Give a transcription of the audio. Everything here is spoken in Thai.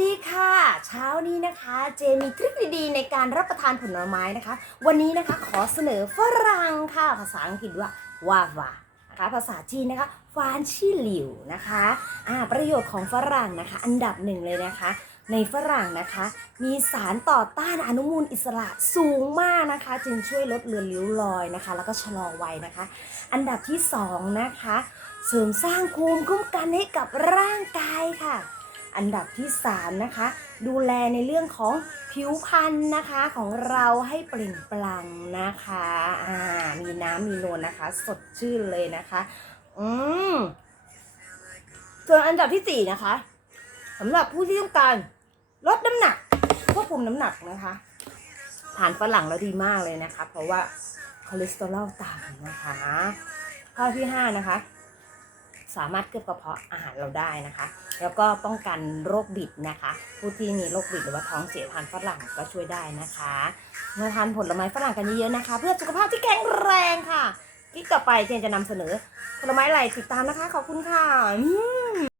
ดีค่ะ เช้านี้นะคะ เจมีทริคดีๆในการรับประทานผลไม้นะคะ วันนี้นะคะขอเสนอฝรั่งค่ะ ภาษาอังกฤษว่าวาวานะคะภาษาจีนนะคะฟานชิหลิวนะคะอ่าประโยชน์ของฝรั่งนะคะ อันดับหนึ่งเลยนะคะ ในฝรั่งนะคะ มีสารต่อต้านอนุมูลอิสระสูงมากนะคะ จึงช่วยลดเลือนริ้วรอยนะคะ แล้วก็ชะลอวัยนะคะ อันดับที่สองนะคะ เสริมสร้างภูมิคุ้มกันให้กับร่างกายค่ะ อันดับที่ 3 นะคะ ดูแลในเรื่องของผิวพรรณนะคะของเราให้เปล่งปลั่งนะคะอ่ามีน้ำมีนวลนะคะ สดชื่นเลยนะคะ อืมส่วนอันดับที่ 4 นะคะสำหรับผู้ที่ต้องการลดน้ำหนักควบคุมน้ำหนักนะคะทานฝรั่งแล้วดีมากเลยนะคะ เพราะว่าคอเลสเตอรอลต่ำนะคะ ข้อที่ 5 นะคะ สามารถเคลือบกระเพาะอาหารเราได้นะคะ แล้วก็ป้องกันโรคบิดนะคะ ผู้ที่มีโรคบิดหรือว่าท้องเสียทานฝรั่งก็ช่วยได้นะคะมาทานผลไม้ฝรั่งกันเยอะๆนะคะ เพื่อสุขภาพที่แข็งแรงค่ะคลิปต่อไปเจนจะนำเสนอผลไม้อะไรติดตามนะคะ ขอบคุณค่ะ